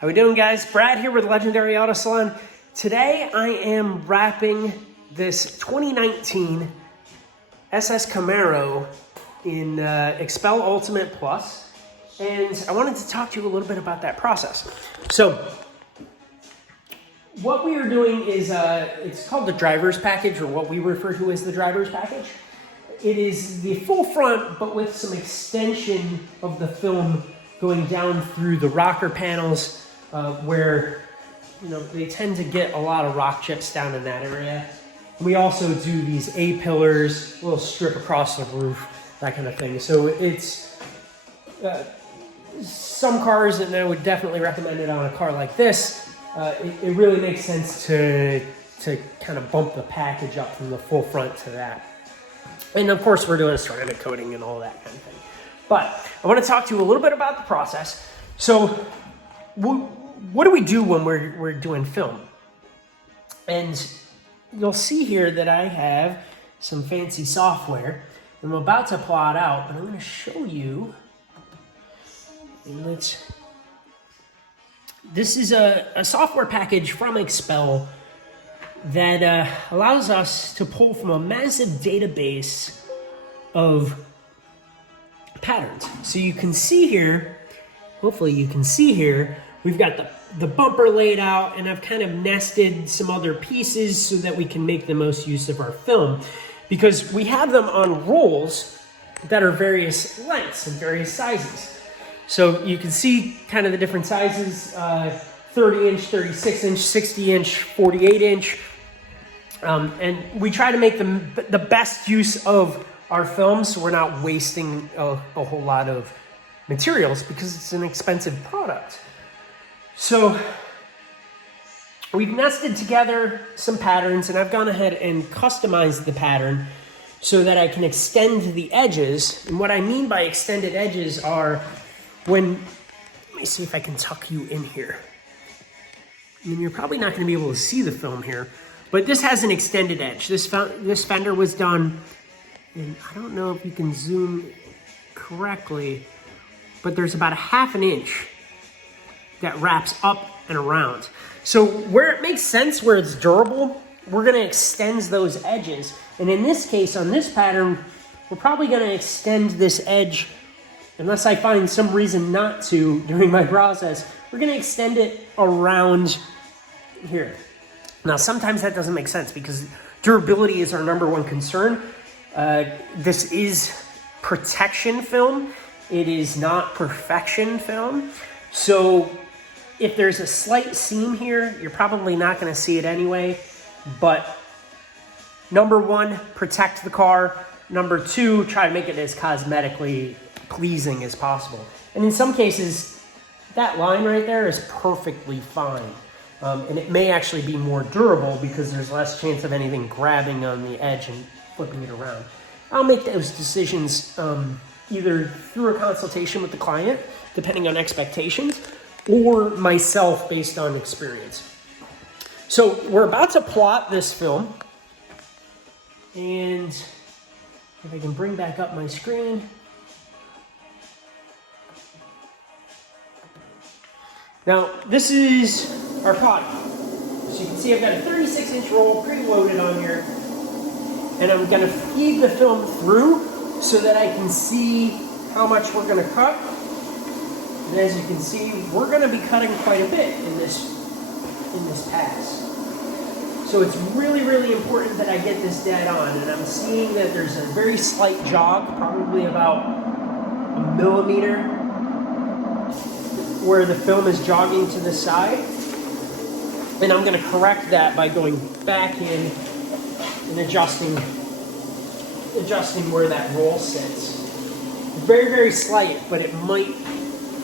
How we doing, guys? Brad here with Legendary Auto Salon. Today I am wrapping this 2019 SS Camaro in XPEL Ultimate Plus, and I wanted to talk to you a little bit about that process. So what we are doing is, it's called the driver's package, or what we refer to as the driver's package. It is the full front, but with some extension of the film going down through the rocker panels, where, you know, they tend to get a lot of rock chips down in that area. We also do these A-pillars, a little strip across the roof, that kind of thing. So it's some cars, and I would definitely recommend it on a car like this. It really makes sense to kind of bump the package up from the full front to that. And of course, we're doing a ceramic coating and all that kind of thing. But I want to talk to you a little bit about the process. So what do we do when we're doing film? And you'll see here that I have some fancy software. I'm about to plot out, but I'm going to show you. And this is a software package from XPEL that allows us to pull from a massive database of patterns. So you can see here, hopefully you can see here, we've got the bumper laid out, and I've kind of nested some other pieces so that we can make the most use of our film, because we have them on rolls that are various lengths and various sizes. So you can see kind of the different sizes, 30-inch, 36-inch, 60-inch, 48-inch. And we try to make the best use of our film, so we're not wasting a whole lot of materials, because it's an expensive product. So we've nested together some patterns, and I've gone ahead and customized the pattern so that I can extend the edges. And what I mean by extended edges are let me see if I can tuck you in here. I mean, you're probably not going to be able to see the film here, but this has an extended edge. This fender was done, and I don't know if you can zoom correctly, but there's about a ½ an inch that wraps up and around. So where it makes sense, where it's durable, we're going to extend those edges. And in this case, on this pattern, we're probably going to extend this edge, unless I find some reason not to during my process. We're going to extend it around here. Now, sometimes that doesn't make sense because durability is our #1 concern. This is protection film. It is not perfection film. So if there's a slight seam here, you're probably not going to see it anyway. But #1, protect the car. #2, try to make it as cosmetically pleasing as possible. And in some cases, that line right there is perfectly fine. And it may actually be more durable because there's less chance of anything grabbing on the edge and flipping it around. I'll make those decisions either through a consultation with the client, depending on expectations, or myself based on experience. So we're about to plot this film, and if I can bring back up my screen. Now, this is our pot. So you can see I've got a 36-inch roll preloaded on here, and I'm going to feed the film through so that I can see how much we're going to cut. And as you can see, we're going to be cutting quite a bit in this pass. So it's really, really important that I get this dead on. And I'm seeing that there's a very slight jog, probably about a millimeter, where the film is jogging to the side. And I'm going to correct that by going back in and adjusting where that roll sits. Very, very slight, but it might,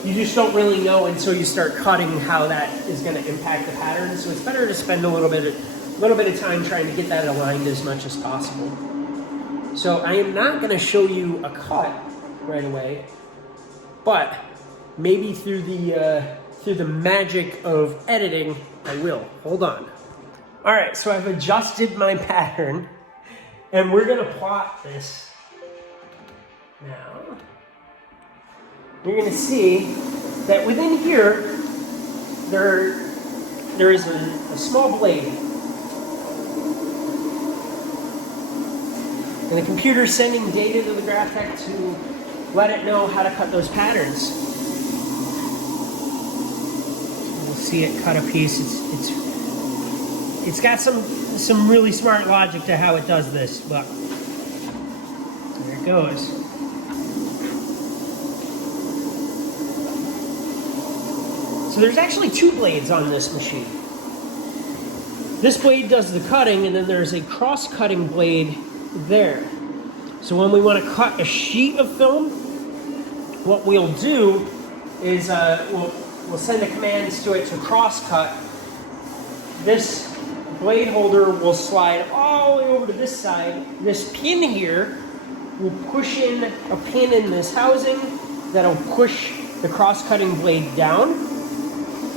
you just don't really know until you start cutting how that is going to impact the pattern. So it's better to spend a little bit of time trying to get that aligned as much as possible. So I am not going to show you a cut right away, but maybe through the magic of editing, I will. Hold on. All right, so I've adjusted my pattern, and we're going to plot this now. You're going to see that within here, there is a small blade. And the computer's sending data to the Graphtec to let it know how to cut those patterns. We'll see it cut a piece. It's got some really smart logic to how it does this, but there it goes. So there's actually two blades on this machine. This blade does the cutting, and then there's a cross-cutting blade there. So when we want to cut a sheet of film, what we'll do is we'll send a command to it to cross-cut. This blade holder will slide all the way over to this side. This pin here will push in a pin in this housing that'll push the cross-cutting blade down.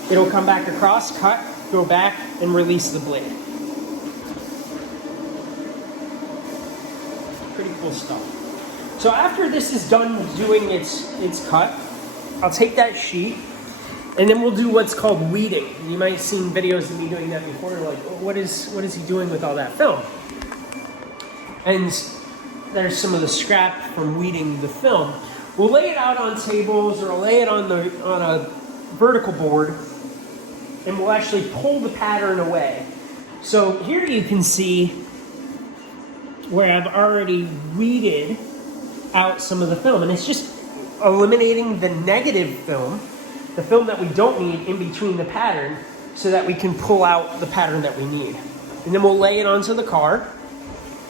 It'll come back across, cut, go back, and release the blade. Pretty cool stuff. So after this is done doing its cut, I'll take that sheet, and then we'll do what's called weeding. You might have seen videos of me doing that before. You're like, oh, what is he doing with all that film? And there's some of the scrap from weeding the film. We'll lay it out on tables or lay it on a vertical board, and we'll actually pull the pattern away. So here you can see where I've already weeded out some of the film, and it's just eliminating the negative film, the film that we don't need in between the pattern, so that we can pull out the pattern that we need. And then we'll lay it onto the car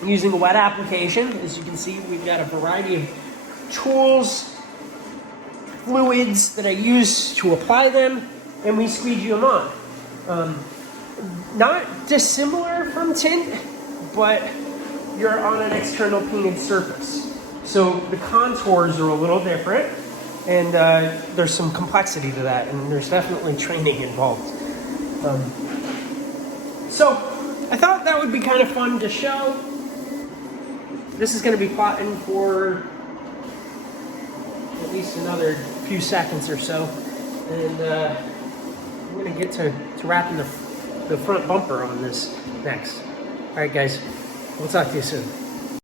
using a wet application. As you can see, we've got a variety of tools, fluids that I use to apply them, and we squeegee them on. Not dissimilar from tint, but you're on an external painted surface. So the contours are a little different, and there's some complexity to that, and there's definitely training involved. So I thought that would be kind of fun to show. This is going to be plotting for at least another few seconds or so, and I'm going to get to wrapping the front bumper on this next. All right, guys, we'll talk to you soon.